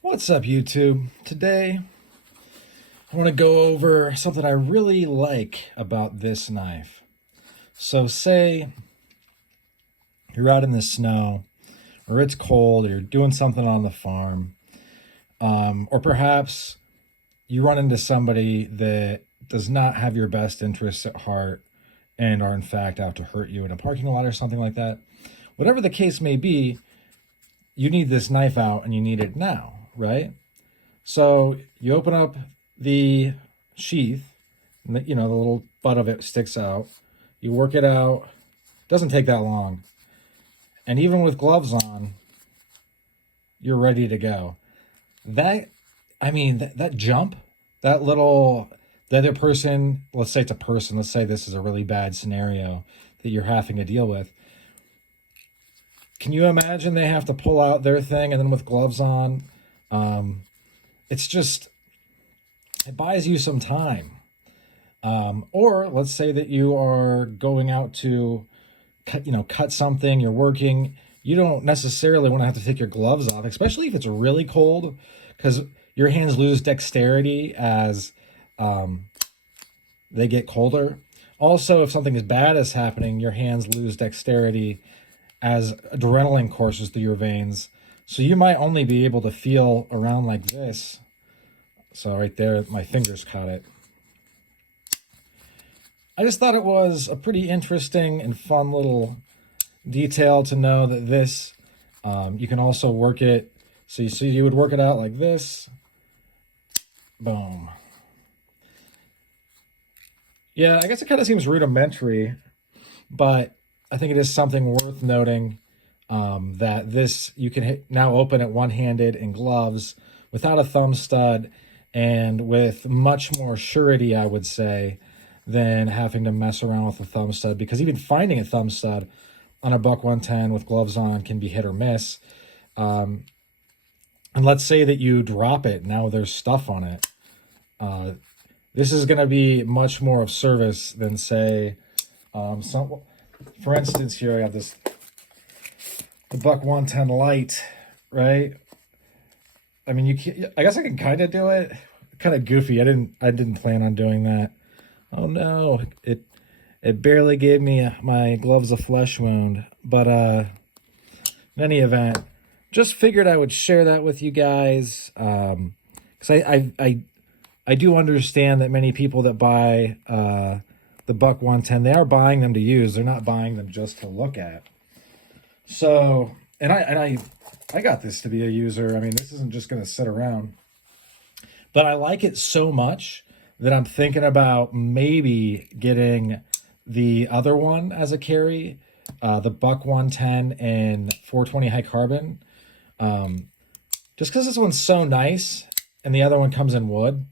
What's up, YouTube? Today, I want to go over something I really like about this knife. So say you're out in the snow, or it's cold, or you're doing something on the farm, or perhaps you run into somebody that does not have your best interests at heart and are in fact out to hurt you in a parking lot or something like that. Whatever the case may be, you need this knife out and you need it now, right? So you open up the sheath, and the little butt of it sticks out. You work it out. Doesn't take that long. And even with gloves on, you're ready to go. That jump, the other person, let's say it's a person, let's say this is a really bad scenario that you're having to deal with. Can you imagine they have to pull out their thing and then with gloves on? It buys you some time. Or let's say that you are going out to cut something, you're working. You don't necessarily want to have to take your gloves off, especially if it's really cold, because your hands lose dexterity as they get colder. Also, if something as bad is happening, your hands lose dexterity as adrenaline courses through your veins. So you might only be able to feel around like this. So right there, my fingers caught it. I just thought it was a pretty interesting and fun little detail to know that this, you can also work it. So you would work it out like this. Boom. Yeah, I guess it kind of seems rudimentary, but I think it is something worth noting, that this, you can now open it one-handed in gloves without a thumb stud and with much more surety, I would say, than having to mess around with a thumb stud, because even finding a thumb stud on a Buck 110 with gloves on can be hit or miss. And let's say that you drop it, now there's stuff on it. This is going to be much more of service than, say, for instance, here I have the Buck 110 Light, right? I mean, I guess I can kind of do it. Kind of goofy. I didn't plan on doing that. Oh no, it barely gave me my gloves a flesh wound. But in any event, just figured I would share that with you guys, because I do understand that many people that buy the Buck 110, they are buying them to use. They're not buying them just to look at. So, and I got this to be a user. I mean, this isn't just going to sit around. But I like it so much that I'm thinking about maybe getting the other one as a carry, the Buck 110 and 420 high carbon. Just because this one's so nice and the other one comes in wood.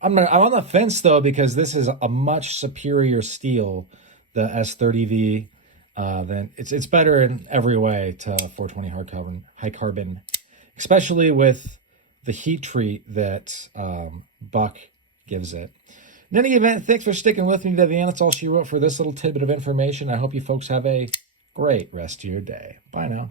I'm on the fence though, because this is a much superior steel, the S30V. Then it's better in every way to 420 high carbon, especially with the heat treat that Buck gives it. In any event, thanks for sticking with me to the end. That's all she wrote for this little tidbit of information. I hope you folks have a great rest of your day. Bye now.